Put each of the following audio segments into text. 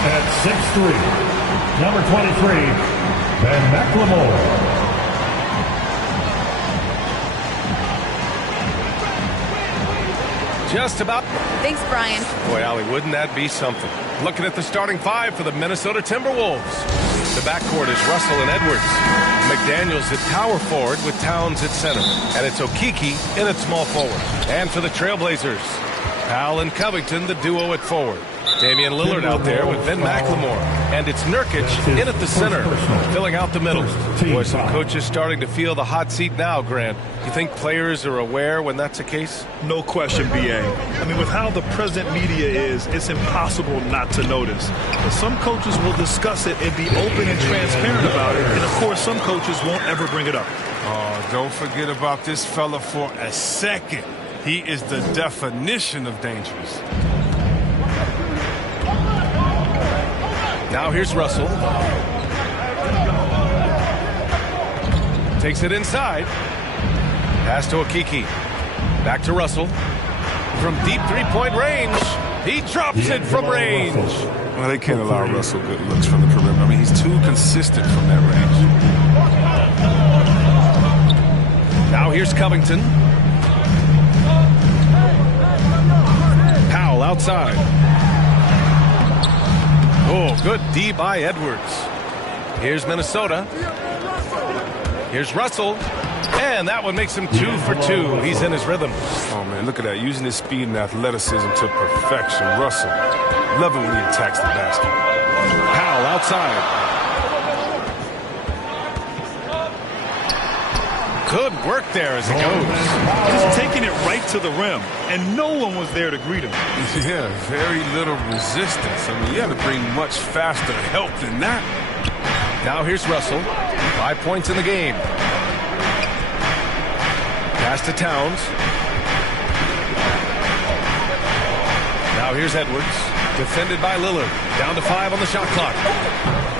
At 6'3", number 23, Ben McLemore. Just about. Thanks, Brian. Boy, Allie, wouldn't that be something? Looking at the starting five for the Minnesota Timberwolves. The backcourt is Russell and Edwards. McDaniels at power forward with Towns at center. And it's Okeke in at small forward. And for the Trailblazers, Powell and Covington, the duo at forward. Damian Lillard out there with Ben McLemore. And it's Nurkic in at the center, filling out the middle. Boy, some coaches starting to feel the hot seat now, Grant. You think players are aware when that's the case? No question, B.A. I mean, with how the present media is, it's impossible not to notice. But some coaches will discuss it and be open and transparent about it. And, of course, some coaches won't ever bring it up. Oh, don't forget about this fella for a second. He is the definition of dangerous. Now here's Russell. Takes it inside. Pass to Okeke. Back to Russell. From deep three-point range. He drops it from range. Well, they can't allow Russell good looks from the perimeter. I mean, he's too consistent from that range. Now here's Covington. Powell outside. Oh, good D by Edwards. Here's Minnesota. Here's Russell. And that one makes him 2 for 2. He's in his rhythm. Oh, man, look at that. Using his speed and athleticism to perfection. Russell, love it when he attacks the basket. Powell outside. Good work there as it goes. Just taking it right to the rim, and no one was there to greet him. Yeah, very little resistance. I mean, you had to bring much faster help than that. Now here's Russell. 5 points in the game. Pass to Towns. Now here's Edwards. Defended by Lillard. Down to 5 on the shot clock.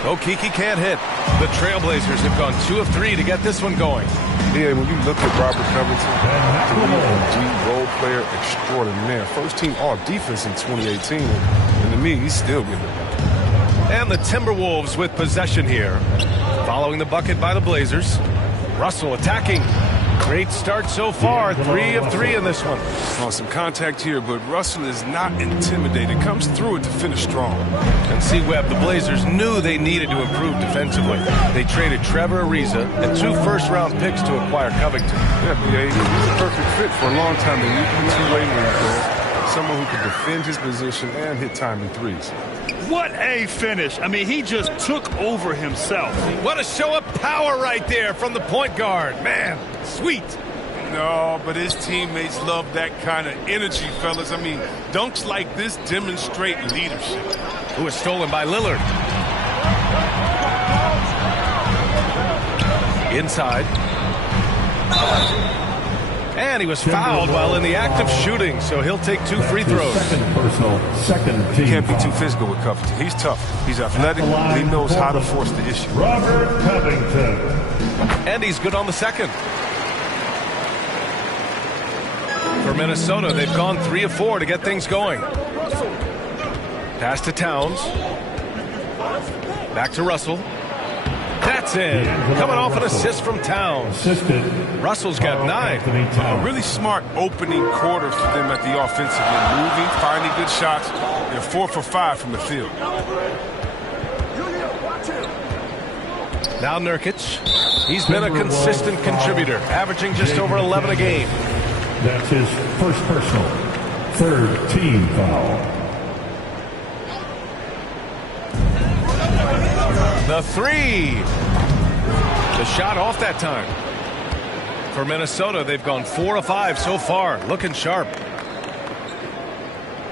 Okeke can't hit. The Trailblazers have gone 2 of 3 to get this one going. Yeah, when you look at Robert Covington, role player extraordinaire. First team all defense in 2018. And to me, he's still giving it back. And the Timberwolves with possession here. Following the bucket by the Blazers. Russell attacking. Great start so far. 3 of 3 in this one. Oh, some contact here, but Russell is not intimidated. Comes through it to finish strong. And see, Webb, the Blazers knew they needed to improve defensively. They traded Trevor Ariza and 2 first-round picks to acquire Covington. Yeah, BA, he's a perfect fit for a long time. They need a two-way wing player. Someone who can defend his position and hit timing threes. What a finish. I mean, he just took over himself. What a show of power right there from the point guard. Man, sweet. No, but his teammates love that kind of energy, fellas. I mean, dunks like this demonstrate leadership. Who was stolen by Lillard. Inside. And he was fouled while in the act of shooting, so he'll take 2 free throws. Second team. Can't be too physical with Covington. He's tough. He's athletic. He knows how to force the issue. Robert Covington. And he's good on the second. For Minnesota, they've gone 3 of 4 to get things going. Pass to Towns. Back to Russell. That's in. Coming off an assist from Towns. Russell's got 9. A really smart opening quarter for them at the offensive end. Moving, finding good shots. They're 4 for 5 from the field. Now Nurkic. He's been a consistent contributor, averaging just over 11 a game. That's his first personal. 3rd team foul. The 3. The shot off that time. For Minnesota, they've gone 4 of 5 so far. Looking sharp.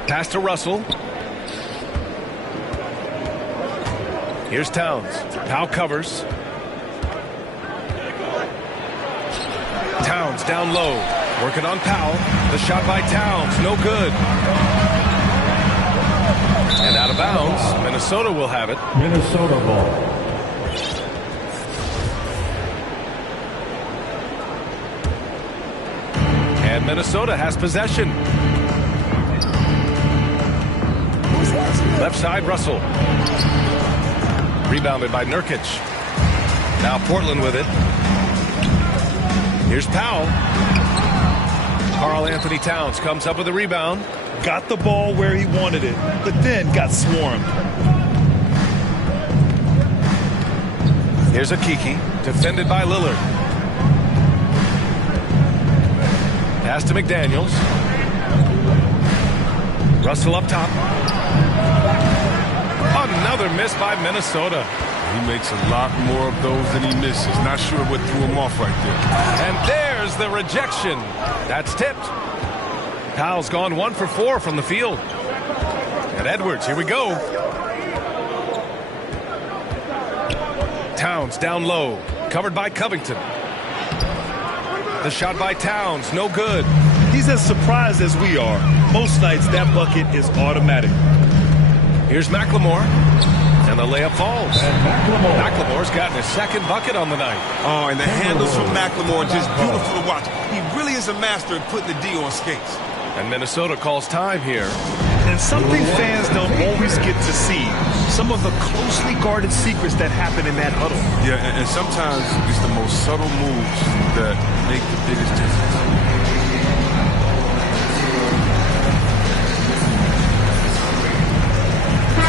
Pass to Russell. Here's Towns. Powell covers. Towns down low. Working on Powell. The shot by Towns. No good. And out of bounds. Minnesota will have it. Minnesota ball. And Minnesota has possession. Left side, Russell. Rebounded by Nurkic. Now Portland with it. Here's Powell. Karl Anthony Towns comes up with a rebound. Got the ball where he wanted it, but then got swarmed. Here's Okeke, defended by Lillard. Pass to McDaniels. Russell up top. Another miss by Minnesota. He makes a lot more of those than he misses. Not sure what threw him off right there. And there's the rejection. That's tipped. Powell's gone 1 for 4 from the field. And Edwards, here we go. Towns down low, covered by Covington. The shot by Towns, no good. He's as surprised as we are. Most nights that bucket is automatic. Here's McLemore. And the layup falls. McLemore's gotten his second bucket on the night. Oh, and the handles from McLemore just beautiful to watch. He really is a master at putting the D on skates. And Minnesota calls time here. And something fans don't always get to see. Some of the closely guarded secrets that happen in that huddle. Yeah, and sometimes it's the most subtle moves that make the biggest difference.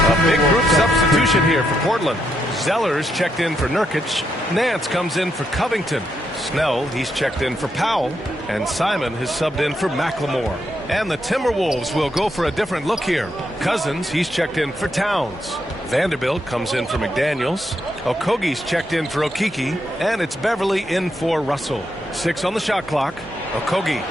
A big group substitution here for Portland. Zeller's checked in for Nurkic. Nance comes in for Covington. Snell, he's checked in for Powell. And Simon has subbed in for McLemore. And the Timberwolves will go for a different look here. Cousins, he's checked in for Towns. Vanderbilt comes in for McDaniels. Okogie's checked in for Okeke. And it's Beverly in for Russell. 6 on the shot clock. Okogie,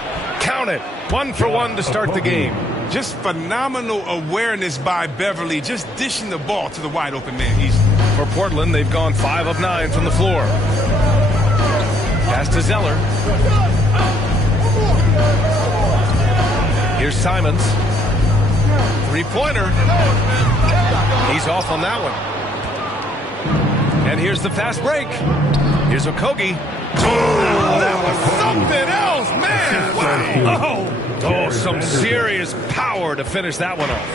count it. 1 for 1 to start the game. Just phenomenal awareness by Beverly, just dishing the ball to the wide open man easily. For Portland, they've gone 5 of 9 from the floor. Pass to Zeller. Here's Simons. Three-pointer. He's off on that one. And here's the fast break. Here's Okogie. Oh, that was something else, man! Wow! Oh, some serious power to finish that one off.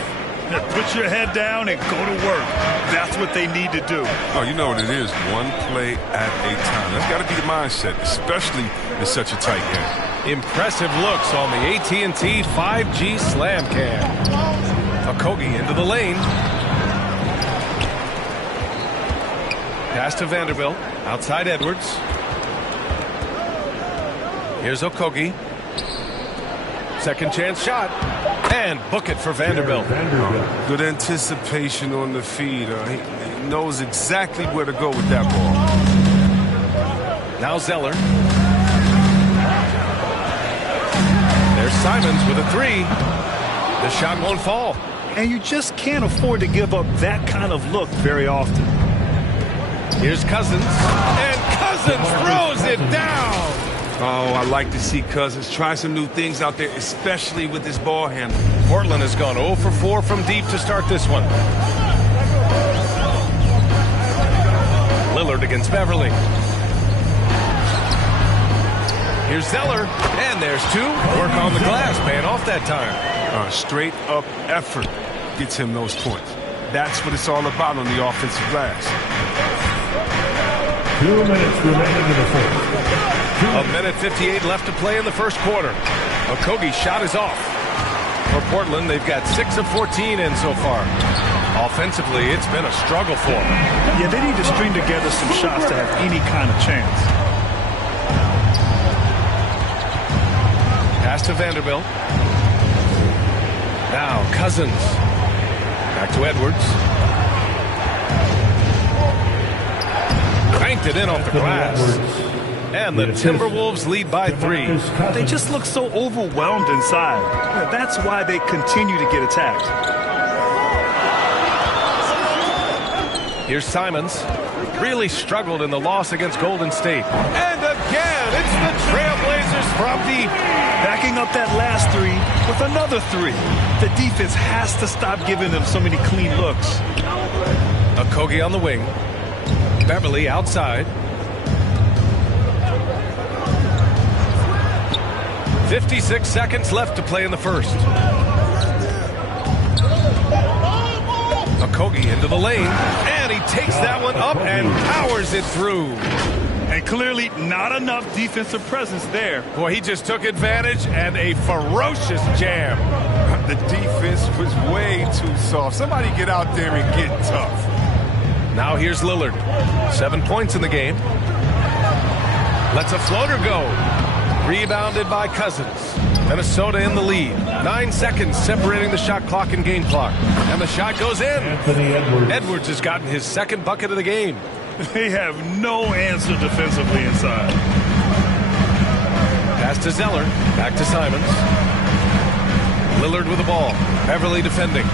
Put your head down and go to work. That's what they need to do. Oh, you know what it is. One play at a time. That's got to be the mindset, especially in such a tight game. Impressive looks on the AT&T 5G Slam Cam. Okogie into the lane. Pass to Vanderbilt. Outside Edwards. Here's Okogie. Second chance shot. And book it for Vanderbilt. Good anticipation on the feed. He knows exactly where to go with that ball. Now Zeller. There's Simons with a 3. The shot won't fall. And you just can't afford to give up that kind of look very often. Here's Cousins. And Cousins throws it down. Oh, I like to see Cousins try some new things out there, especially with his ball handle. Portland has gone 0 for 4 from deep to start this one. Lillard against Beverly. Here's Zeller. And there's 2. Work on the glass, paying off that time. Straight up effort gets him those points. That's what it's all about on the offensive glass. 2 minutes remaining in the fourth. A minute 58 left to play in the first quarter. Okogie's shot is off. For Portland, they've got 6 of 14 in so far. Offensively, it's been a struggle for them. Yeah, they need to string together some shots to have any kind of chance. Pass to Vanderbilt. Now Cousins. Back to Edwards. Banked it in off the glass. And the Timberwolves lead by 3. They just look so overwhelmed inside. Yeah, that's why they continue to get attacked. Here's Simons. Really struggled in the loss against Golden State. And again, it's the Trailblazers from deep. Backing up that last 3 with another 3. The defense has to stop giving them so many clean looks. Okogie on the wing. Beverly outside. 56 seconds left to play in the first. Okogie into the lane, and he takes that one up and powers it through. And clearly not enough defensive presence there. Boy, he just took advantage and a ferocious jam. The defense was way too soft. Somebody get out there and get tough. Now here's Lillard. 7 points in the game. Lets a floater go. Rebounded by Cousins. Minnesota in the lead. 9 seconds separating the shot clock and game clock. And the shot goes in. Anthony Edwards. Edwards has gotten his second bucket of the game. They have no answer defensively inside. Pass to Zeller. Back to Simons. Lillard with the ball. Beverly defending.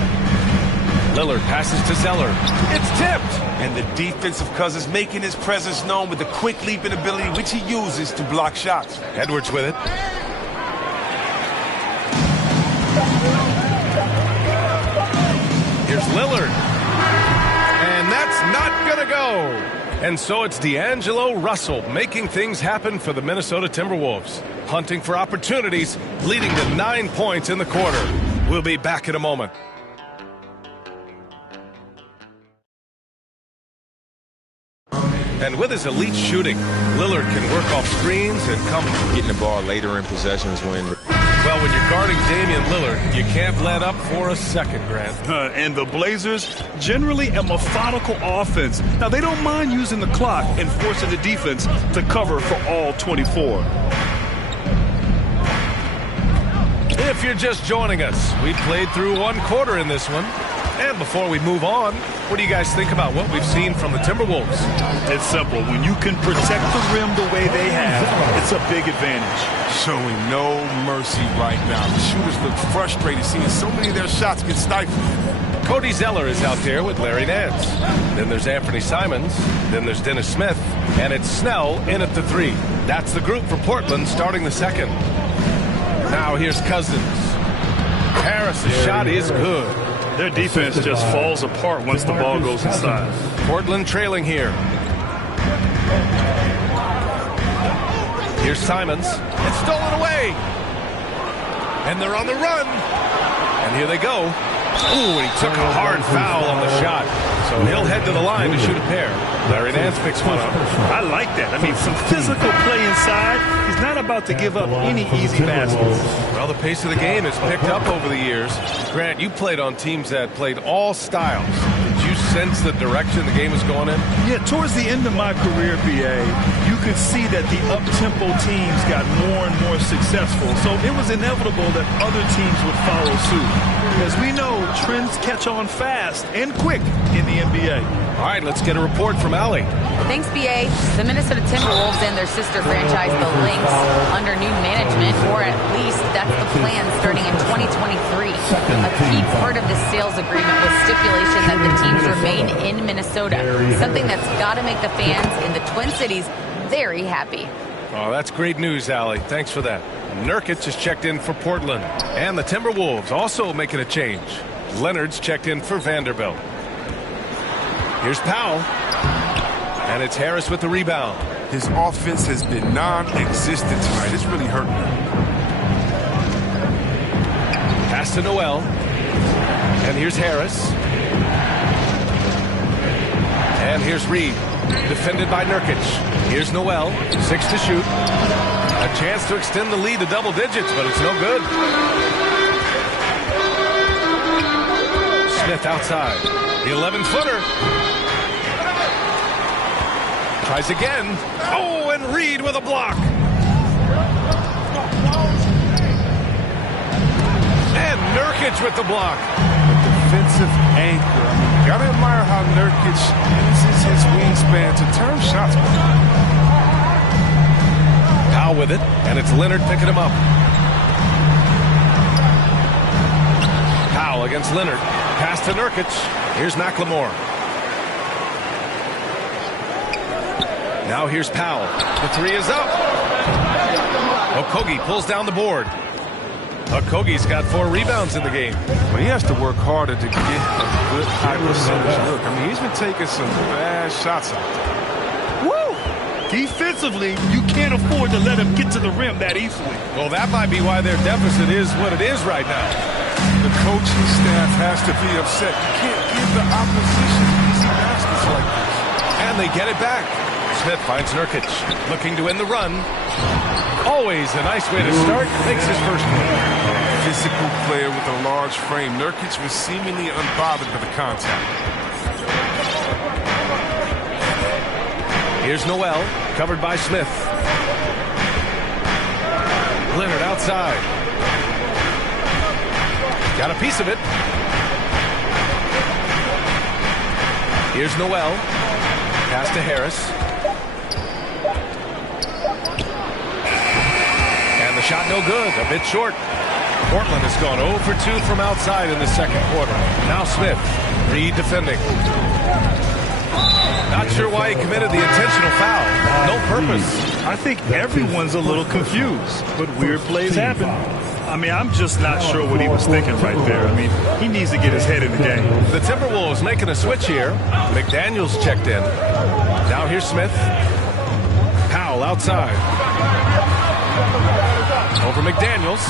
Lillard passes to Zeller. It's tipped. And the defensive Cousins making his presence known with the quick leaping ability which he uses to block shots. Edwards with it. Here's Lillard. And that's not going to go. And so it's D'Angelo Russell making things happen for the Minnesota Timberwolves. Hunting for opportunities, leading to 9 points in the quarter. We'll be back in a moment. And with his elite shooting, Lillard can work off screens and come. Getting the ball later in possessions when... Well, when you're guarding Damian Lillard, you can't let up for a second, Grant. And the Blazers, generally a methodical offense. Now, they don't mind using the clock and forcing the defense to cover for all 24. If you're just joining us, we played through one quarter in this one. And before we move on, what do you guys think about what we've seen from the Timberwolves? It's simple. When you can protect the rim the way they have, it's a big advantage. Showing no mercy right now. The shooters look frustrated seeing so many of their shots get stifled. Cody Zeller is out there with Larry Nance. Then there's Anthony Simons. Then there's Dennis Smith. And it's Snell in at the 3. That's the group for Portland starting the second. Now here's Cousins. Harris' shot is good. Their defense just falls apart once the ball goes inside. Portland trailing here. Here's Simons. It's stolen away. And they're on the run. And here they go. Ooh, he took a hard foul on the shot. So he'll head to the line to shoot a pair. Larry Nance picks one up. I like that. I mean, some physical play inside. He's not about to give up any easy baskets. Well, the pace of the game has picked up over the years. Grant, you played on teams that played all styles. Did you sense the direction the game was going in? Yeah, towards the end of my career, BA, you could see that the up-tempo teams got more and more successful. So it was inevitable that other teams would follow suit. As we know, trends catch on fast and quick in the NBA. All right, let's get a report from Allie. Thanks, BA. The Minnesota Timberwolves and their sister franchise, the Lynx, under new management, or at least that's the plan starting in 2023. A key part of this sales agreement was stipulation that the teams remain in Minnesota, something that's got to make the fans in the Twin Cities very happy. Oh, that's great news, Allie. Thanks for that. Nurkic has checked in for Portland. And the Timberwolves also making a change. Leonard's checked in for Vanderbilt. Here's Powell. And it's Harris with the rebound. His offense has been non-existent tonight. It's really hurting him. Pass to Noel. And here's Harris. And here's Reed. Defended by Nurkic. Here's Noel. 6 to shoot. A chance to extend the lead to double digits, but it's no good. Smith outside. The 11-footer. Tries again. Oh, and Reed with a block. And Nurkic with the block. Defensive anchor. I mean, gotta admire how Nurkic uses his wingspan to turn shots. Powell with it, and it's Leonard picking him up. Powell against Leonard. Pass to Nurkic. Here's McLemore. Now here's Powell. The 3 is up. Okogie pulls down the board. Okogie's got 4 rebounds in the game. But he has to work harder to get a good high percentage look. I mean, he's been taking some bad shots out there. Woo! Defensively, you can't afford to let him get to the rim that easily. Well, that might be why their deficit is what it is right now. The coaching staff has to be upset. You can't give the opposition easy baskets like this. And they get it back. Smith finds Nurkic, looking to end the run. Always a nice way to start. Makes his first one. Physical player with a large frame. Nurkic was seemingly unbothered by the contact. Here's Noel, covered by Smith. Leonard outside. Got a piece of it. Here's Noel. Pass to Harris. And the shot no good, a bit short. Portland has gone 0 for 2 from outside in the second quarter. Now Smith, Reed defending. Not sure why he committed the intentional foul. No purpose. I think everyone's a little confused, but weird plays happen. I mean, I'm just not sure what he was thinking right there. I mean, he needs to get his head in the game. The Timberwolves making a switch here. McDaniels checked in. Now here's Smith. Powell outside. Over McDaniels.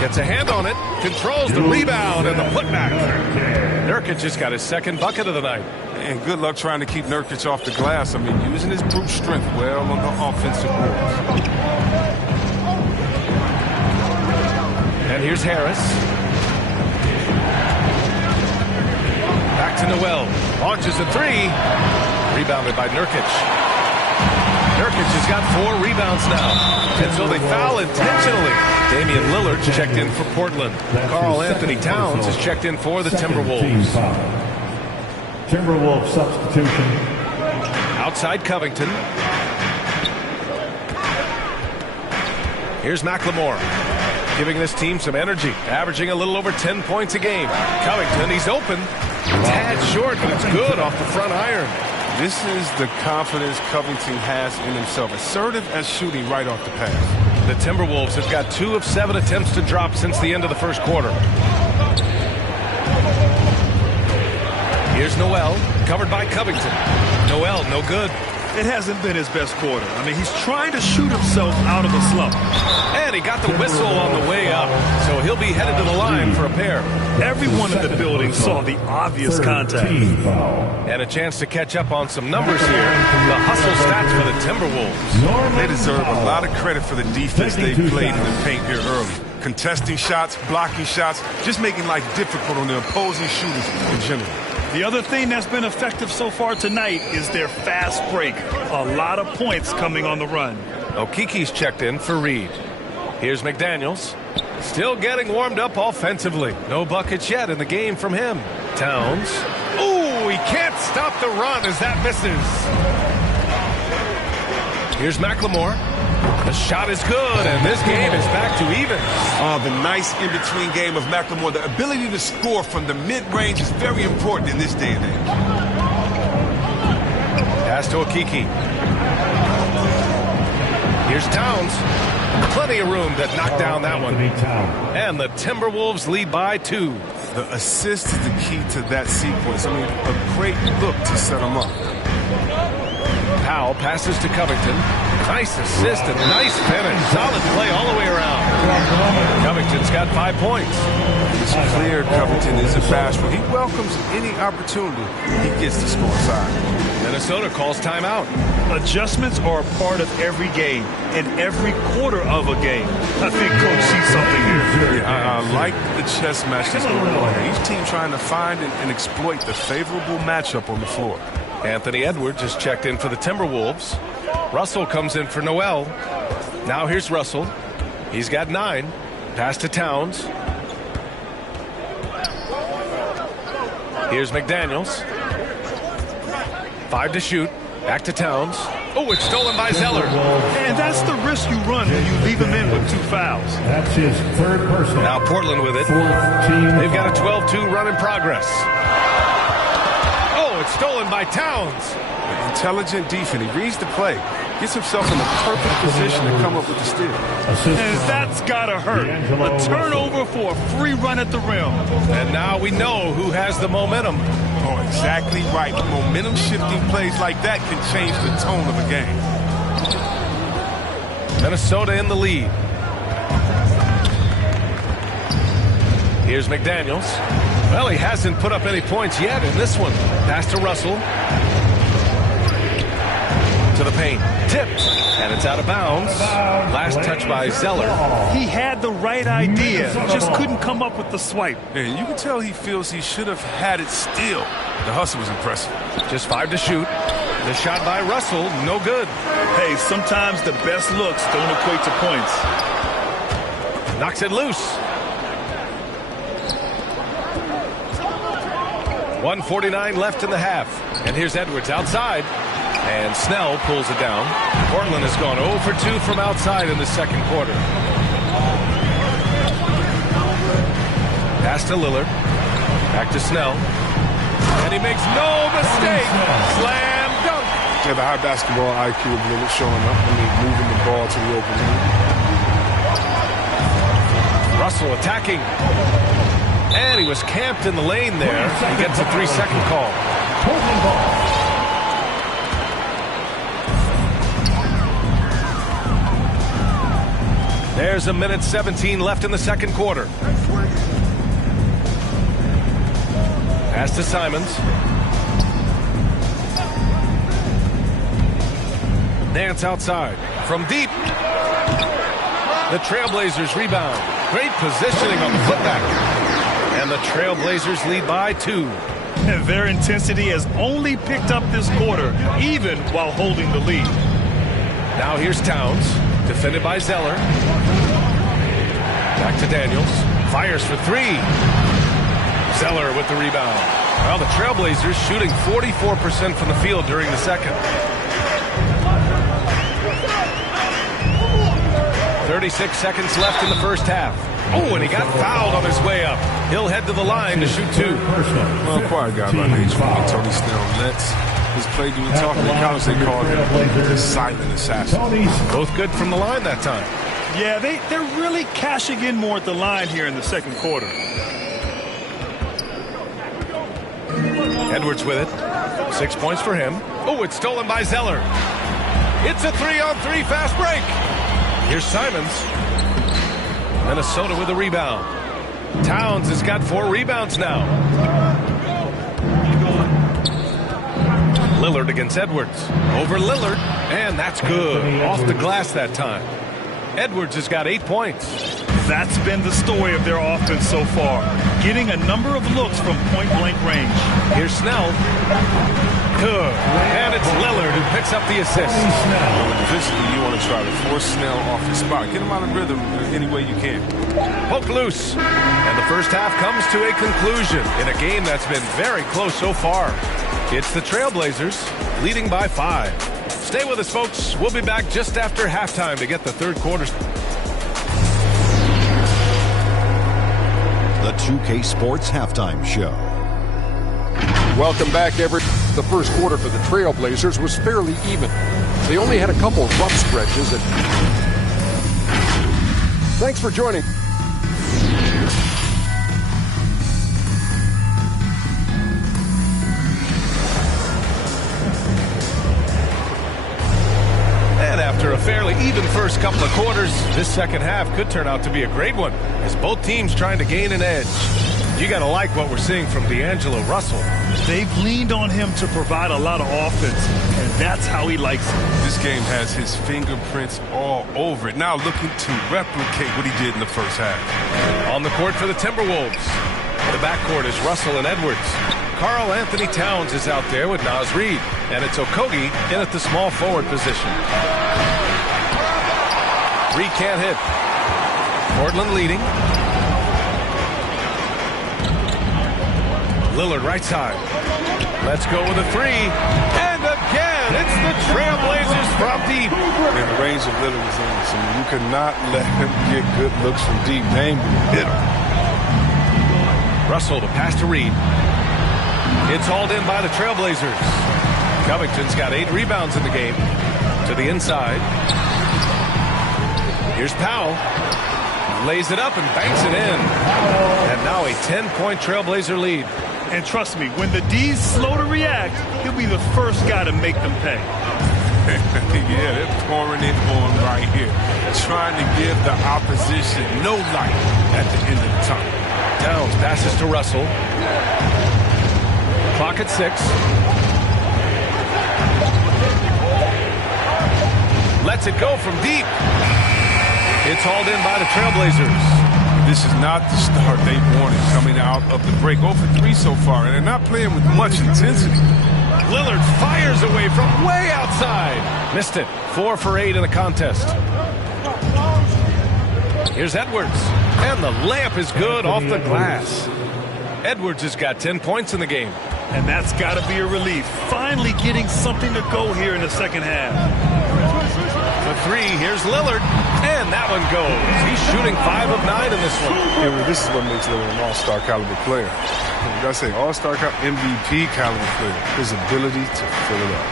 Gets a hand on it. Controls the rebound and the putback. Nurkic just got his second bucket of the night. And good luck trying to keep Nurkic off the glass. I mean, using his brute strength well on the offensive boards. And here's Harris. Back to Noel. Launches a three. Rebounded by Nurkic. Nurkic has got 4 rebounds now. And so they foul intentionally. Damian Lillard's checked in for Portland. Karl Anthony Towns has checked in for the Timberwolves. Timberwolves substitution. Outside Covington. Here's McLemore. Giving this team some energy. Averaging a little over 10 points a game. Covington, he's open. Tad short, but it's good off the front iron. This is the confidence Covington has in himself. Assertive as shooting right off the pass. The Timberwolves have got 2 of 7 attempts to drop since the end of the first quarter. Here's Noel, covered by Covington. Noel, no good. It hasn't been his best quarter. I mean, he's trying to shoot himself out of a slump. And he got the whistle on the way up, so he'll be headed to the line for a pair. Everyone in the building saw the obvious contact. And a chance to catch up on some numbers here. The hustle stats for the Timberwolves. They deserve a lot of credit for the defense they played in the paint here early. Contesting shots, blocking shots, just making life difficult on the opposing shooters in general. The other thing that's been effective so far tonight is their fast break. A lot of points coming on the run. Okiki's checked in for Reed. Here's McDaniels. Still getting warmed up offensively. No buckets yet in the game from him. Towns. Ooh, he can't stop the run as that misses. Here's McLemore. The shot is good, and this game is back to even. The nice in-between game of McLemore. The ability to score from the mid-range is very important in this day and age. Pass to Okiki. Here's Towns. Plenty of room to knock down that one. And the Timberwolves lead by 2. The assist is the key to that sequence. I mean, a great look to set them up. Powell passes to Covington. Nice assist and nice finish. Solid play all the way around. Covington's got 5 points. It's clear Covington isn't bashful. He welcomes any opportunity he gets to score side. Minnesota calls timeout. Adjustments are a part of every game and every quarter of a game. I think Coach sees something here. Yeah, I like the chess match that's going on. Each team trying to find and exploit the favorable matchup on the floor. Anthony Edwards is checked in for the Timberwolves. Russell comes in for Noel. Now here's Russell. He's got 9. Pass to Towns. Here's McDaniels. 5 to shoot. Back to Towns. Oh, it's stolen by Zeller. And that's the risk you run when you leave him in with 2 fouls. That's his 3rd personal. Now Portland with it. They've got a 12-2 run in progress. Oh, it's stolen by Towns. Intelligent defense. He reads the play. Gets himself in the perfect position to come up with the steal. And that's gotta hurt. A turnover for a free run at the rim. And now we know who has the momentum. Oh, exactly right. Momentum shifting plays like that can change the tone of a game. Minnesota in the lead. Here's McDaniels. Well, he hasn't put up any points yet in this one. Pass to Russell. To the paint. Tipped. And it's out of bounds. Last touch by Zeller. He had the right idea, just couldn't come up with the swipe. Yeah, you can tell he feels he should have had it still. The hustle was impressive. Just 5 to shoot. The shot by Russell, no good. Hey, sometimes the best looks don't equate to points. Knocks it loose. 1:49 left in the half. And here's Edwards outside. And Snell pulls it down. Portland has gone 0 for 2 from outside in the second quarter. Pass to Lillard. Back to Snell. And he makes no mistake. Slam dunk. Yeah, the high basketball IQ of Lillard showing up. Moving the ball to the open end. Russell attacking. And he was camped in the lane there. He gets a 3-second call. There's 1:17 left in the second quarter. Pass to Simons. Nance outside. From deep. The Trailblazers rebound. Great positioning on the putback. And the Trailblazers lead by 2. And their intensity has only picked up this quarter, even while holding the lead. Now here's Towns. Defended by Zeller. Back to Daniels. Fires for 3. Zeller with the rebound. Well, the Trailblazers shooting 44% from the field during the second. 36 seconds left in the first half. Oh, and he got fouled on his way up. He'll head to the line to shoot 2. Well, quiet guy by nature. Tony Snell. Nets. His play doing talking in college, they called him the silent assassin. Both good from the line that time. Yeah, they're really cashing in more at the line here in the second quarter. Edwards with it. 6 points for him. Oh, it's stolen by Zeller. It's a 3-on-3 fast break. Here's Simons. Minnesota with a rebound. Towns has got 4 rebounds now. Lillard against Edwards. Over Lillard. And that's good. Off the glass that time. Edwards has got 8 points. That's been the story of their offense so far. Getting a number of looks from point-blank range. Here's Snell. Good. And it's Lillard who picks up the assist. Physically, you want to try to force Snell off his spot. Get him out of rhythm any way you can. Poke loose. And the first half comes to a conclusion in a game that's been very close so far. It's the Trailblazers leading by 5. Stay with us, folks. We'll be back just after halftime to get the third quarter. The 2K Sports Halftime Show. Welcome back, everyone. The first quarter for the Trailblazers was fairly even. They only had a couple of rough stretches. Thanks for joining. And after a fairly even first couple of quarters, this second half could turn out to be a great one as both teams trying to gain an edge. You got to like what we're seeing from D'Angelo Russell. They've leaned on him to provide a lot of offense, and that's how he likes it. This game has his fingerprints all over it. Now looking to replicate what he did in the first half. On the court for the Timberwolves. The backcourt is Russell and Edwards. Karl Anthony Towns is out there with Naz Reid, and it's Okogie in at the small forward position. Reid can't hit. Portland leading. Lillard right side. Let's go with a 3. And again, it's the Trailblazers from deep. And the range of Lillard is on. So you cannot let him get good looks from deep. Name hit him. Russell to pass to Reid. It's hauled in by the Trailblazers. Covington's got 8 rebounds in the game. To the inside. Here's Powell. Lays it up and banks it in. And now a 10-point Trailblazer lead. And trust me, when the D's slow to react, he'll be the first guy to make them pay. Yeah, they're pouring it on right here. Trying to give the opposition no light at the end of the tunnel. Towns passes to Russell. Clock at 6. Lets it go from deep. It's hauled in by the Trailblazers. This is not the start they wanted coming out of the break. 0 for 3 so far, and they're not playing with much intensity. Lillard fires away from way outside. Missed it. 4 for 8 in the contest. Here's Edwards. And the layup is good off the glass. Edwards has got 10 points in the game. And that's got to be a relief. Finally getting something to go here in the second half. For 3, here's Lillard. And that one goes. He's shooting 5 of 9 in this one. Yeah, well, this is what makes Lillard an all-star caliber player. You got to say all-star MVP caliber player. His ability to fill it up.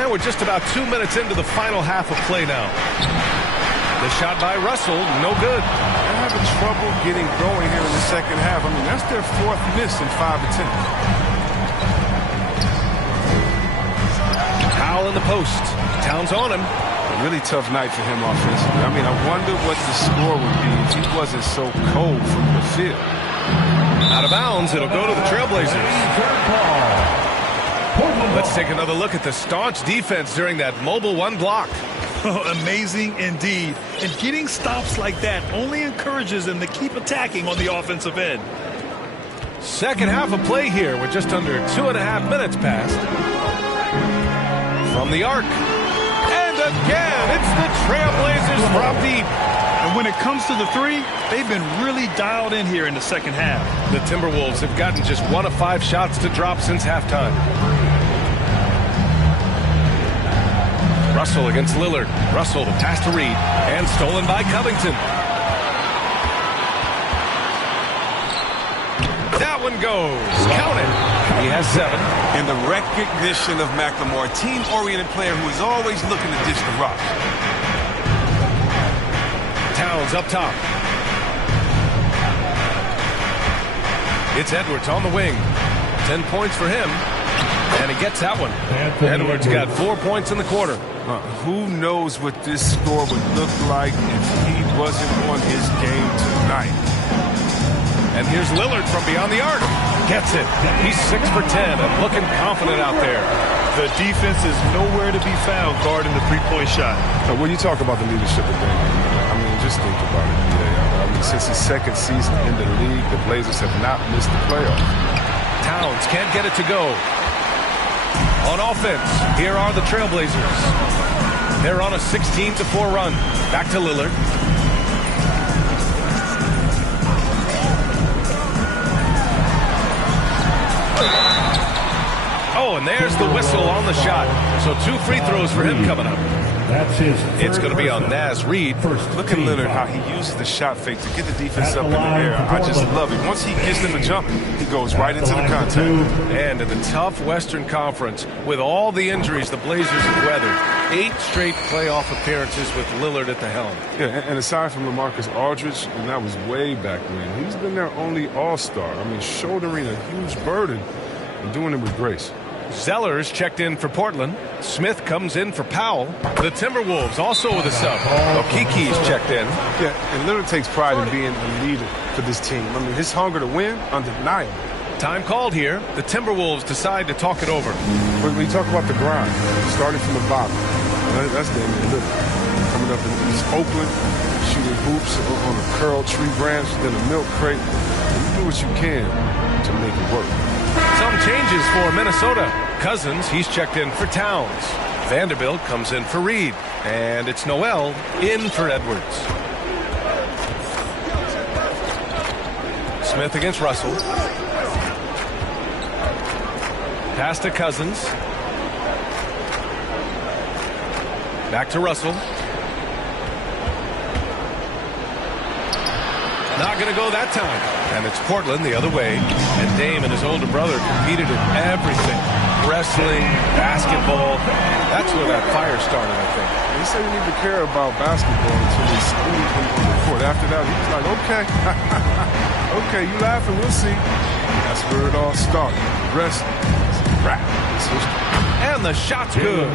And we're just about 2 minutes into the final half of play now. The shot by Russell, no good. They're having trouble getting going here in the second half. I mean, that's their 4th miss in 5 attempts. Powell in the post. Towns on him. A really tough night for him offensively. I mean, I wonder what the score would be if he wasn't so cold from the field. Out of bounds, it'll go to the Trailblazers. Let's take another look at the staunch defense during that mobile 1 block. Amazing indeed. And getting stops like that only encourages them to keep attacking on the offensive end. Second half of play here with just under 2.5 minutes passed. From the arc. And again, it's the Trailblazers from deep. And when it comes to the 3, they've been really dialed in here in the second half. The Timberwolves have gotten just 1 of 5 shots to drop since halftime. Russell against Lillard. Russell, the pass to Reed. And stolen by Covington. That one goes. Count it. He has 7. And the recognition of McLemore, team-oriented player who is always looking to dish the rock. Towns up top. It's Edwards on the wing. 10 points for him. And he gets that one. Edwards got 4 points in the quarter. Who knows what this score would look like if he wasn't on his game tonight. And here's Lillard from beyond the arc. Gets it. He's 6 for 10 and looking confident out there. The defense is nowhere to be found guarding the three-point shot. When you talk about the leadership of Dame, I mean, just think about it. I mean, since his 2nd season in the league, the Blazers have not missed the playoffs. Towns can't get it to go. On offense, here are the Trailblazers. They're on a 16-4 run. Back to Lillard. Oh, and there's the whistle on the shot. So 2 free throws for him coming up. That's his. It's going to be on Naz Reid. Look at Lillard, how he uses the shot fake to get the defense up in the air. I just love it. Once he gets them to jump, he goes right into the contact. And in the tough Western Conference, with all the injuries the Blazers have weathered, 8 straight playoff appearances with Lillard at the helm. Yeah, and aside from LaMarcus Aldridge, and that was way back when, he's been their only all-star. I mean, shouldering a huge burden and doing it with grace. Zeller's checked in for Portland. Smith comes in for Powell. The Timberwolves also with a sub. Okiki's checked in. Yeah, and Lillard takes pride in being a leader for this team. I mean, his hunger to win, undeniable. Time called here. The Timberwolves decide to talk it over. When we talk about the grind, starting from the bottom, that's Damian Lillard. Coming up in East Oakland, shooting hoops on a curled tree branch, then a milk crate. You do what you can to make it work. Some changes for Minnesota. Cousins, he's checked in for Towns. Vanderbilt comes in for Reed. And it's Noel in for Edwards. Smith against Russell. Pass to Cousins. Back to Russell. Not going to go that time. And it's Portland the other way. And Dame and his older brother competed in everything. Wrestling, basketball. That's where that fire started, I think. He said he didn't even care about basketball until he schooled him on the court. After that, he was like, okay. Okay, you laughing, we'll see. That's where it all started. Wrestling. wrap. It's history. And the shot's good.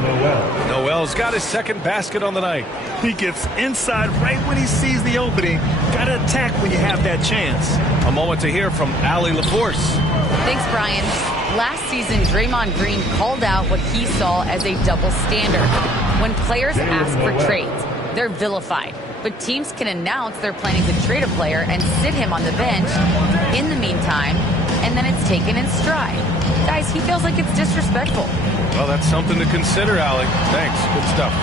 Noel's got his second basket on the night. He gets inside right when he sees the opening. Got to attack when you have that chance. A moment to hear from Allie LaForce. Thanks, Brian. Last season, Draymond Green called out what he saw as a double standard. When players ask for trades, they're vilified. But teams can announce they're planning to trade a player and sit him on the bench in the meantime, and then it's taken in stride. Guys, he feels like it's disrespectful. Well, that's something to consider, Allie. Thanks. Good stuff.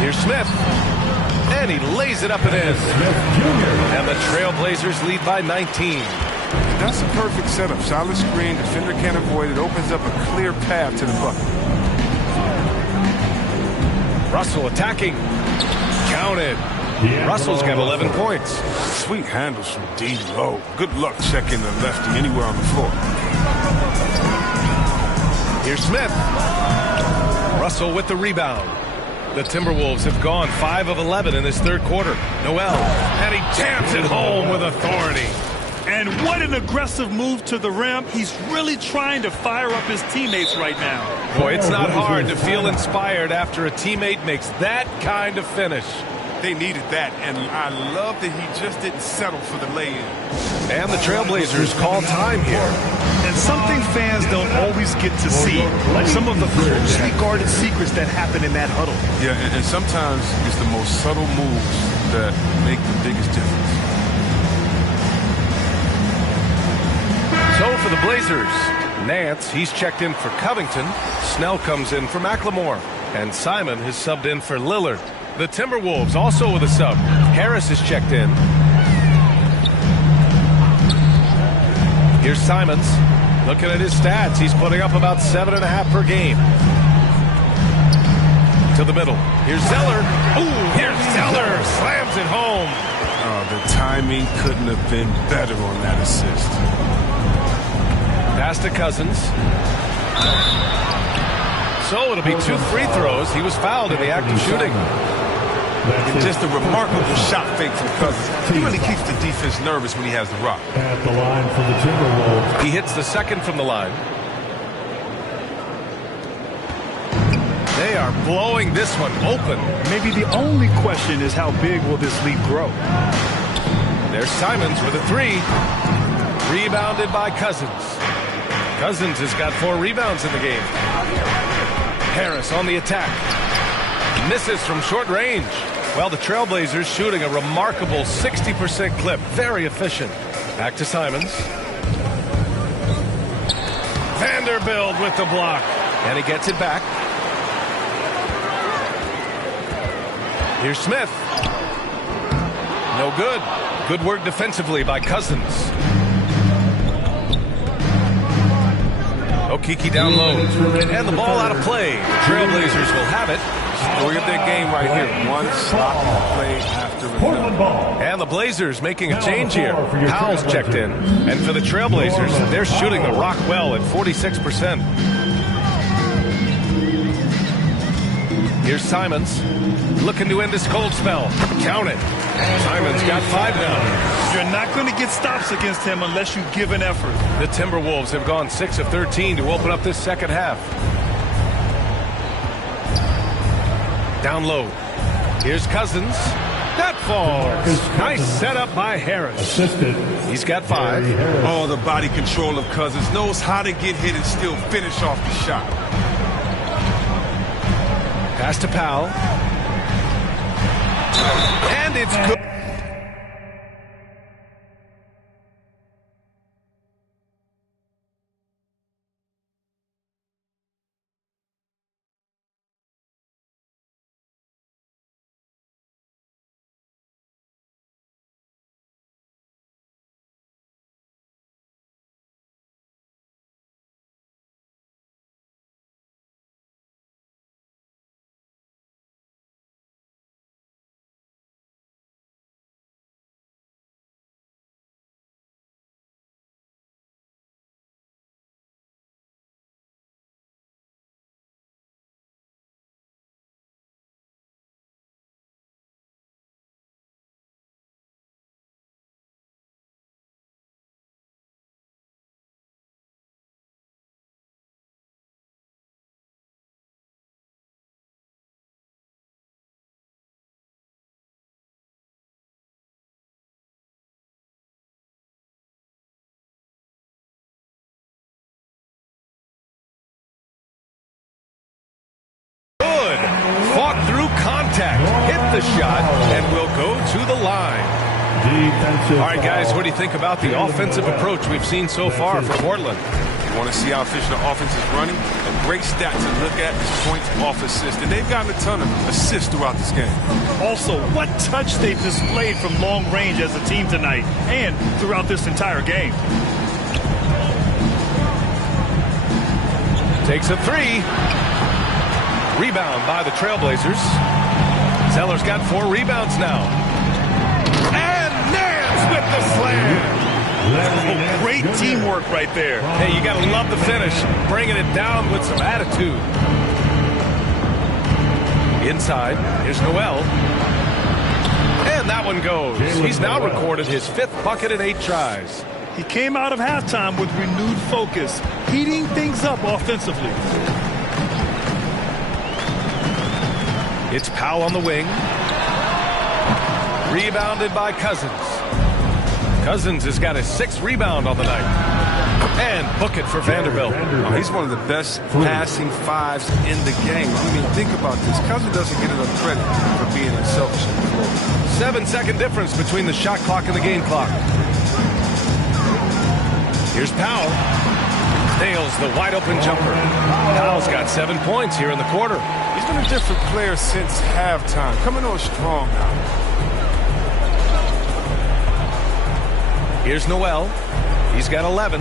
Here's Smith. And he lays it up and in. And the Trailblazers lead by 19. That's a perfect setup. Solid screen, defender can't avoid it. Opens up a clear path to the bucket. Russell attacking. Counted. Russell's got 11 points. Sweet handles from D low. Good luck checking the lefty anywhere on the floor. Here's Smith. Russell with the rebound. The Timberwolves have gone 5 of 11 in this third quarter. Noel. And he jams it home with authority. And what an aggressive move to the rim. He's really trying to fire up his teammates right now. Boy, it's not hard to feel inspired after a teammate makes that kind of finish. They needed that, and I love that he just didn't settle for the lay-in. And the Trailblazers call time here. And something fans don't always get to see, like some of the closely guarded secrets that happen in that huddle. Yeah, and sometimes it's the most subtle moves that make the biggest difference. So for the Blazers, Nance, he's checked in for Covington. Snell comes in for McLemore. And Simon has subbed in for Lillard. The Timberwolves also with a sub. Harris is checked in. Here's Simons. Looking at his stats, he's putting up about 7.5 per game. To the middle. Here's Zeller. Ooh, here's Zeller. Slams it home. Oh, the timing couldn't have been better on that assist. Pass to Cousins. So it'll be 2 free throws. He was fouled in the act of shooting. And just a remarkable shot fake from Cousins. He really keeps the defense nervous when he has the rock. At the line for the Timberwolves. He hits the second from the line. They are blowing this one open. Maybe the only question is how big will this lead grow? There's Simons with a 3. Rebounded by Cousins. Cousins has got 4 rebounds in the game. Harris on the attack. Misses from short range. Well, the Trailblazers shooting a remarkable 60% clip. Very efficient. Back to Simons. Vanderbilt with the block. And he gets it back. Here's Smith. No good. Good work defensively by Cousins. Okiki down low. And the ball out of play. The Trailblazers will have it. Story of their game right here. One stop play after another. And the Blazers making a change here. Powell's checked in. And for the Trailblazers, they're shooting the rock well at 46%. Here's Simons. Looking to end this cold spell. Count it. Simons got 5 now. You're not going to get stops against him unless you give an effort. The Timberwolves have gone 6 of 13 to open up this second half. Down low. Here's Cousins. That falls. Nice setup by Harris. Assisted. He's got 5. Oh, the body control of Cousins. Knows how to get hit and still finish off the shot. Pass to Powell. And it's good. shot and will go to the line. All right, guys, what do you think about the offensive approach we've seen so far for Portland? You want to see how efficient the offense is running? A great stat to look at is points off assist. And they've gotten a ton of assists throughout this game. Also, what touch they've displayed from long range as a team tonight and throughout this entire game. Takes a three. Rebound by the Trailblazers. Zeller's got 4 rebounds now. And Nance with the slam. Oh, great teamwork right there. Hey, you got to love the finish. Bringing it down with some attitude. Inside, here's Noel. And that one goes. He's now recorded his 5th bucket in 8 tries. He came out of halftime with renewed focus, heating things up offensively. It's Powell on the wing. Rebounded by Cousins. Cousins has got his 6th rebound on the night. And book it for Vanderbilt. Oh, he's one of the best passing 5s in the game. I mean, think about this. Cousins doesn't get enough credit for being unselfish on the floor. 7-second difference between the shot clock and the game clock. Here's Powell. Nails the wide-open jumper. Powell's got 7 points here in the quarter. He's been a different player since halftime. Coming on strong now. Here's Noel. He's got 11.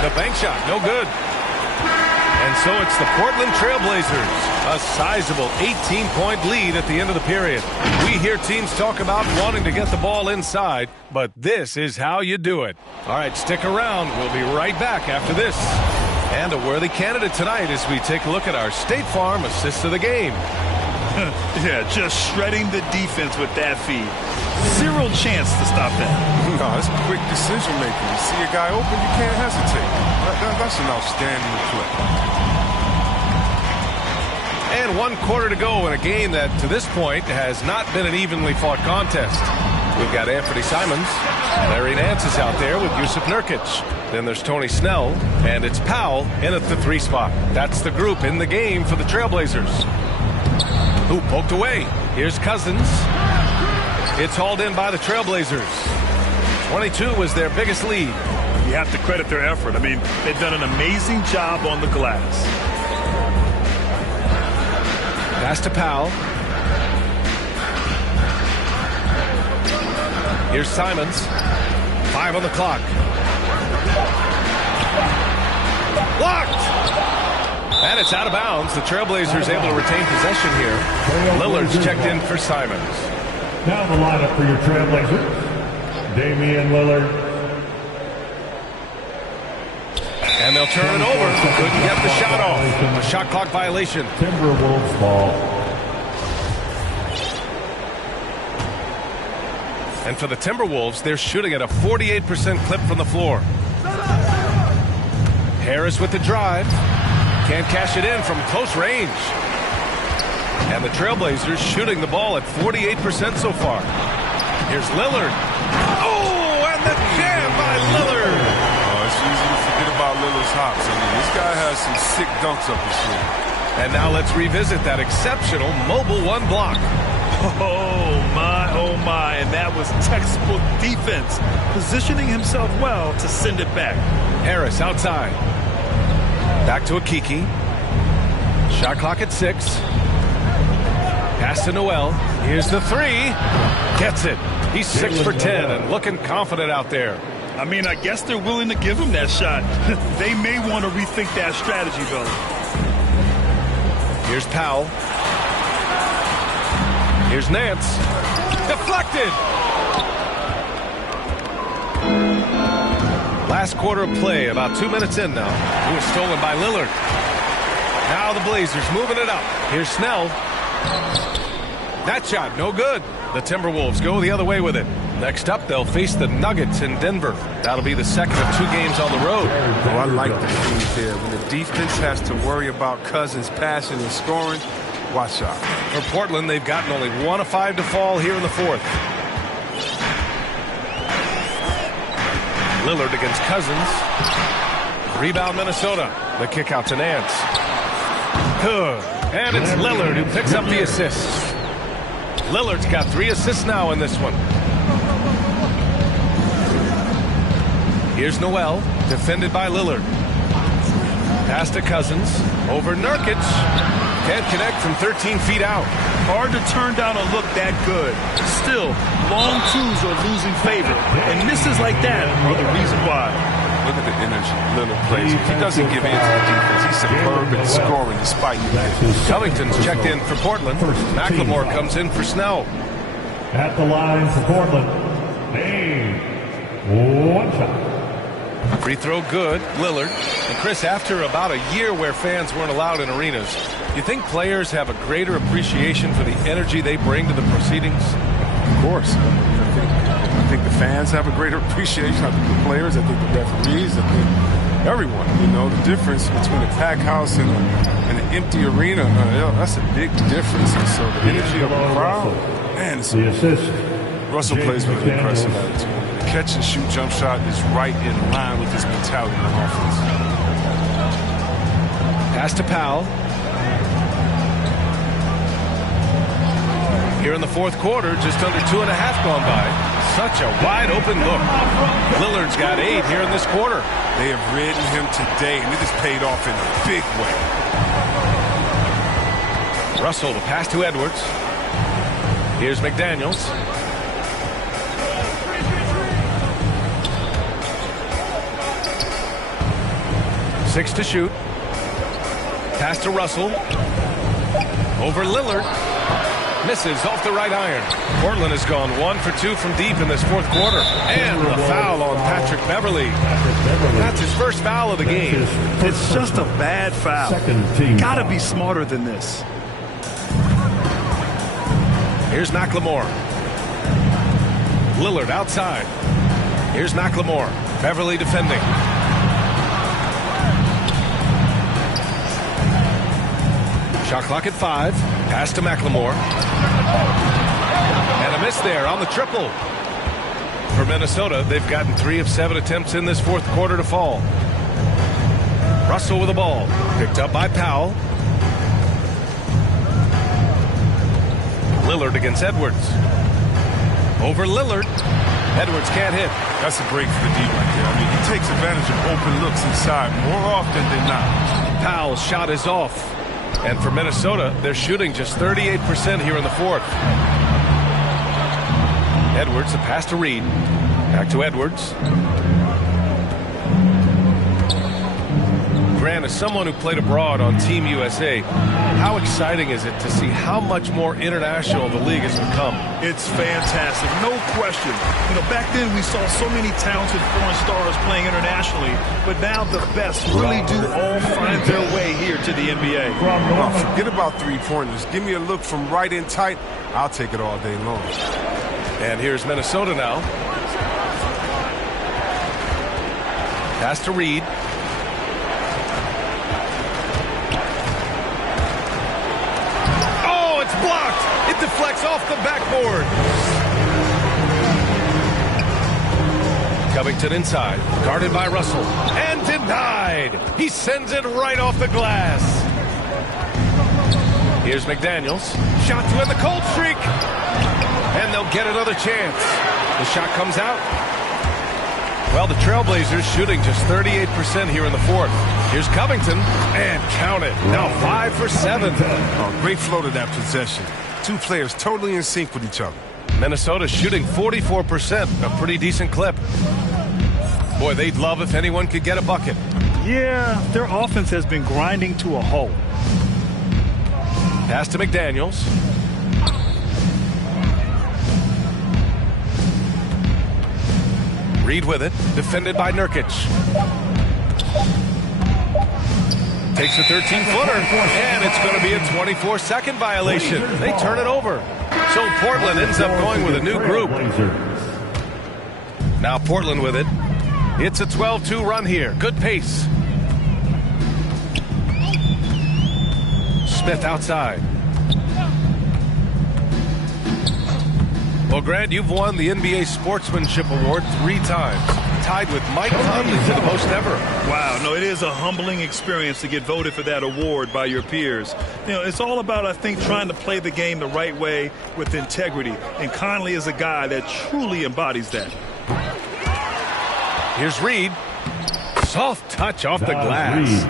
The bank shot, no good. And so it's the Portland Trailblazers. A sizable 18-point lead at the end of the period. We hear teams talk about wanting to get the ball inside, but this is how you do it. All right, stick around. We'll be right back after this. And a worthy candidate tonight as we take a look at our State Farm assist of the game. Yeah, just shredding the defense with that feed. 0 chance to stop that. No, it's quick decision making. You see a guy open, you can't hesitate. That's an outstanding play. And 1 quarter to go in a game that, to this point, has not been an evenly fought contest. We've got Anthony Simons. Larry Nance is out there with Yusuf Nurkic. Then there's Tony Snell, and it's Powell in at the 3 spot. That's the group in the game for the Trailblazers. Who poked away. Here's Cousins. It's hauled in by the Trailblazers. 22 was their biggest lead. You have to credit their effort. I mean, they've done an amazing job on the glass. Pass to Powell. Here's Simons. 5 on the clock. Blocked! And it's out of bounds. The Trailblazers able to retain possession here. Lillard's checked in for Simons. Now the lineup for your Trailblazers. Damian Lillard. And they'll turn it over. Couldn't get the shot off. A shot clock violation. Timberwolves ball. And for the Timberwolves, they're shooting at a 48% clip from the floor. Harris with the drive. Can't cash it in from close range. And the Trailblazers shooting the ball at 48% so far. Here's Lillard. Oh, and the jam by Lillard. Oh, it's easy to forget about Lillard's hops. I mean, this guy has some sick dunks up his sleeve. And now let's revisit that exceptional mobile 1 block. Oh my, and that was textbook defense. Positioning himself well to send it back. Harris outside. Back to Akiki. Shot clock at 6. Pass to Noel. Here's the 3. Gets it. He's 6 for 10 and looking confident out there. I mean, I guess they're willing to give him that shot. They may want to rethink that strategy, though. Here's Powell. Here's Nance. Deflected. Last quarter of play, about 2 minutes in now. It was stolen by Lillard. Now the Blazers moving it up. Here's Snell. That shot, no good. The Timberwolves go the other way with it. Next up, they'll face the Nuggets in Denver. That'll be the second of 2 games on the road. Oh, I like the feed there. When the defense has to worry about Cousins passing and scoring, watch out. For Portland, they've gotten only 1 of 5 to fall here in the 4th. Lillard against Cousins. Rebound Minnesota. The kick out to Nance. Good. And it's Lillard who picks up the assist. Lillard's got 3 assists now in this one. Here's Noel, defended by Lillard. Pass to Cousins. Over Nurkic. Can't connect from 13 feet out. Hard to turn down a look that good. Still, long twos are losing favor. And misses like that are the reason why. Look at the energy Lillard plays. He doesn't give in to the defense. He's superb at scoring despite you. Covington's checked in for Portland. McLemore comes in for Snell. At the line for Portland. Hey, one shot. Free throw good, Lillard. And Chris, after about a year where fans weren't allowed in arenas, you think players have a greater appreciation for the energy they bring to the proceedings? Of course. I think the fans have a greater appreciation. I think the players, I think the referees, I think everyone. You know, the difference between a packed house and an empty arena, that's a big difference. And so the energy of the crowd, man, it's the assist. Russell plays with an impressive attitude. The catch and shoot jump shot is right in line with his mentality on offense. Pass to Powell. Here in the fourth quarter, just under 2.5 gone by. Such a wide open look. Lillard's got 8 here in this quarter. They have ridden him today, and it has paid off in a big way. Russell to pass to Edwards. Here's McDaniels. Six to shoot. Pass to Russell. Over Lillard. Misses off the right iron. Portland has gone 1 for 2 from deep in this fourth quarter. And the foul on Patrick Beverly. That's his first foul of the game. It's just a bad foul. Gotta be smarter than this. Here's McLemore. Lillard outside. Here's McLemore. Beverly defending. Shot clock at 5. Pass to McLemore. And a miss there on the triple. For Minnesota, they've gotten 3 of 7 attempts in this fourth quarter to fall. Russell with the ball. Picked up by Powell. Lillard against Edwards. Over Lillard. Edwards can't hit. That's a break for the D right there. I mean, he takes advantage of open looks inside more often than not. Powell's shot is off. And for Minnesota, they're shooting just 38% here in the fourth. Edwards, the pass to Reed. Back to Edwards. Grant, as someone who played abroad on Team USA, how exciting is it to see how much more international the league has become? It's fantastic, no question. You know, back then we saw so many talented foreign stars playing internationally, but now the best really do all find their way here to the NBA. Oh, forget about three-pointers. Give me a look from right in tight. I'll take it all day long. And here's Minnesota now. Pass to Reed. Blocked. It deflects off the backboard. Covington inside. Guarded by Russell. And denied. He sends it right off the glass. Here's McDaniels. Shot to end the cold streak. And they'll get another chance. The shot comes out. Well, the Trailblazers shooting just 38% here in the fourth. Here's Covington, and count it. Now 5 for 7. Oh, great flow to that possession. 2 players totally in sync with each other. Minnesota shooting 44%, a pretty decent clip. Boy, they'd love if anyone could get a bucket. Yeah, their offense has been grinding to a halt. Pass to McDaniels. Reed with it, defended by Nurkic. Takes a 13-footer, and it's going to be a 24-second violation. They turn it over. So Portland ends up going with a new group. Now Portland with it. It's a 12-2 run here. Good pace. Smith outside. Well, Grant, you've won the NBA Sportsmanship Award 3 times. tied with Mike Conley for the most ever. Wow, no, it is a humbling experience to get voted for that award by your peers. You know, it's all about, I think, trying to play the game the right way with integrity. And Conley is a guy that truly embodies that. Here's Reed. Soft touch off the glass.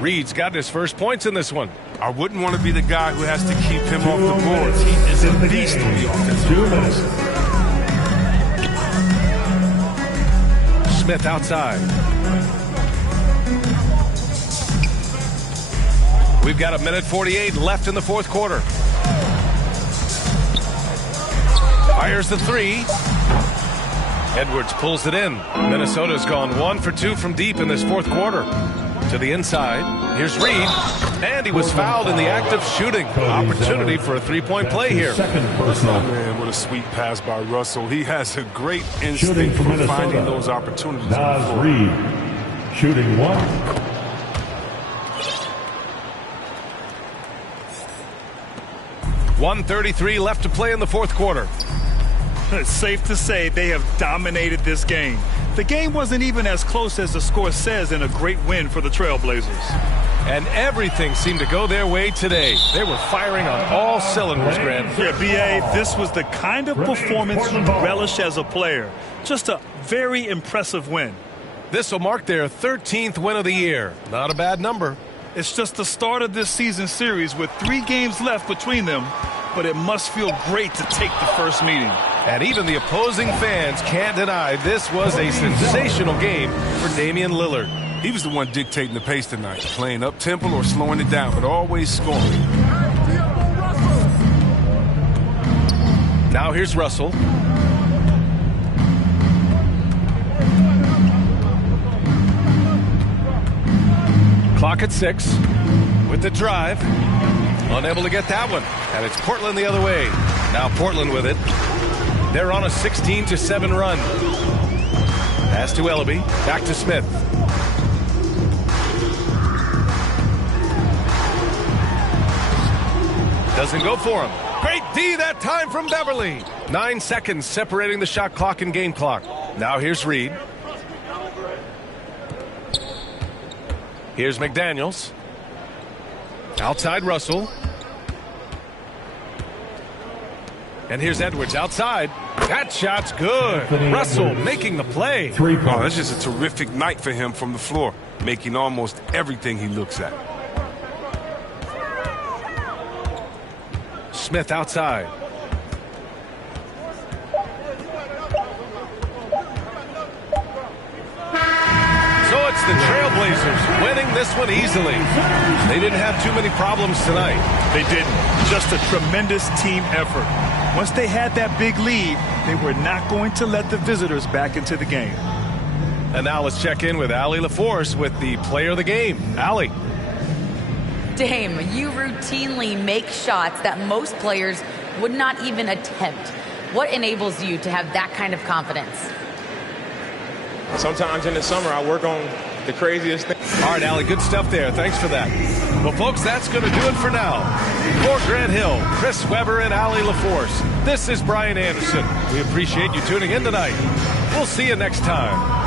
Reed's got his first points in this one. I wouldn't want to be the guy who has to keep him off the boards. He is a beast on the offensive glass. Smith outside. We've got a minute 48 left in the fourth quarter. Fires the three. Edwards pulls it in. Minnesota's gone 1 for 2 from deep in this fourth quarter. To the inside. Here's Reed. And he was fouled in the act of shooting. Opportunity for a three-point play here. Man, what a sweet pass by Russell. He has a great instinct for finding those opportunities. Reed, shooting one. .133 left to play in the fourth quarter. It's safe to say they have dominated this game. The game wasn't even as close as the score says in a great win for the Trailblazers. And everything seemed to go their way today. They were firing on all cylinders, Grant. Yeah, B.A., this was the kind of performance you relish as a player. Just a very impressive win. This will mark their 13th win of the year. Not a bad number. It's just the start of this season series with 3 games left between them, but it must feel great to take the first meeting. And even the opposing fans can't deny this was a sensational game for Damian Lillard. He was the one dictating the pace tonight, playing up-tempo or slowing it down, but always scoring. Now here's Russell. Clock at 6 with the drive. Unable to get that one. And it's Portland the other way. Now Portland with it. They're on a 16-7 run. Pass to Ellaby. Back to Smith. Doesn't go for him. Great D that time from Beverly. 9 seconds separating the shot clock and game clock. Now here's Reed. Here's McDaniels. Outside Russell. And here's Edwards outside. That shot's good. Russell making the play. Oh, that's just a terrific night for him from the floor, making almost everything he looks at. Smith outside. So it's the Trailblazers winning this one easily. They didn't have too many problems tonight. They didn't. Just a tremendous team effort. Once they had that big lead, they were not going to let the visitors back into the game. And now let's check in with Allie LaForce with the player of the game. Allie. Dame, you routinely make shots that most players would not even attempt. What enables you to have that kind of confidence? Sometimes in the summer, I work on the craziest thing. All right, Allie, good stuff there. Thanks for that. Well, folks, that's going to do it for now. For Grant Hill, Chris Webber, and Allie LaForce, this is Brian Anderson. We appreciate you tuning in tonight. We'll see you next time.